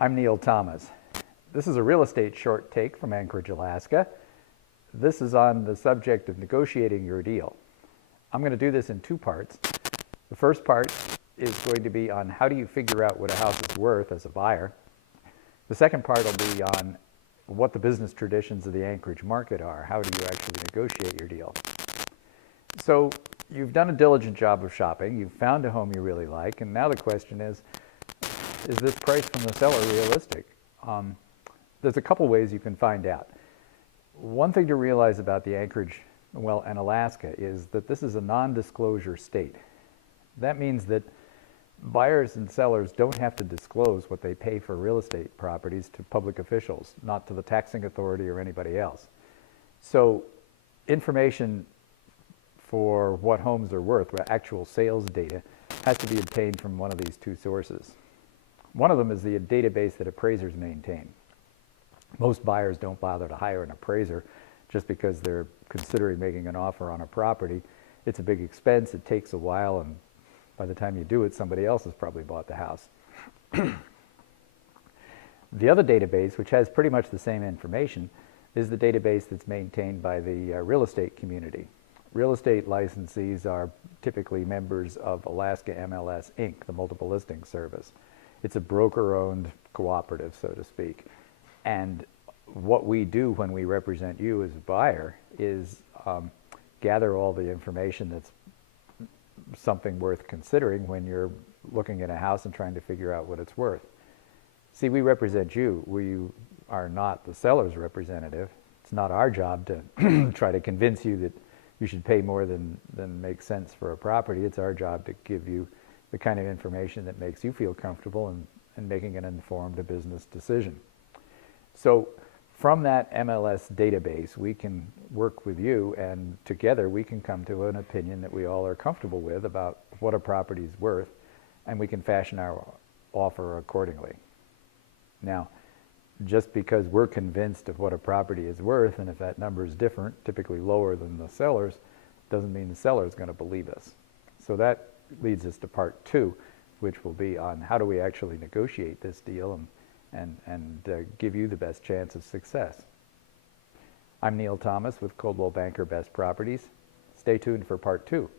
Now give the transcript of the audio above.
I'm Neil Thomas. This is a real estate short take from Anchorage, Alaska. This is on the subject of negotiating your deal. I'm going to do this in two parts. The first part is going to be on how do you figure out what a house is worth as a buyer. The second part will be on what the business traditions of the Anchorage market are. How do you actually negotiate your deal? So you've done a diligent job of shopping, you've found a home you really like, and now the question is this price from the seller realistic? There's a couple ways you can find out. One thing to realize about the Anchorage, and Alaska, is that this is a non-disclosure state. That means that buyers and sellers don't have to disclose what they pay for real estate properties to public officials, not to the taxing authority or anybody else. So information for what homes are worth, actual sales data, has to be obtained from one of these two sources. One of them is the database that appraisers maintain. Most buyers don't bother to hire an appraiser just because they're considering making an offer on a property. It's a big expense, it takes a while, and by the time you do it, somebody else has probably bought the house. The other database, which has pretty much the same information, is the database that's maintained by the real estate community. Real estate licensees are typically members of Alaska MLS Inc., the multiple listing service. It's a broker-owned cooperative, so to speak. And what we do when we represent you as a buyer is gather all the information that's something worth considering when you're looking at a house and trying to figure out what it's worth. See, we represent you. We are not the seller's representative. It's not our job to try to convince you that you should pay more than makes sense for a property. It's our job to give you the kind of information that makes you feel comfortable in making an informed business decision. So from that MLS database, we can work with you, and together we can come to an opinion that we all are comfortable with about what a property is worth, and we can fashion our offer accordingly. Now, just because we're convinced of what a property is worth, and if that number is different, typically lower than the seller's, doesn't mean the seller is going to believe us. So that leads us to part two, which will be on how do we actually negotiate this deal and give you the best chance of success. I'm Neil Thomas with Coldwell Banker BestProperties. Stay tuned for part two.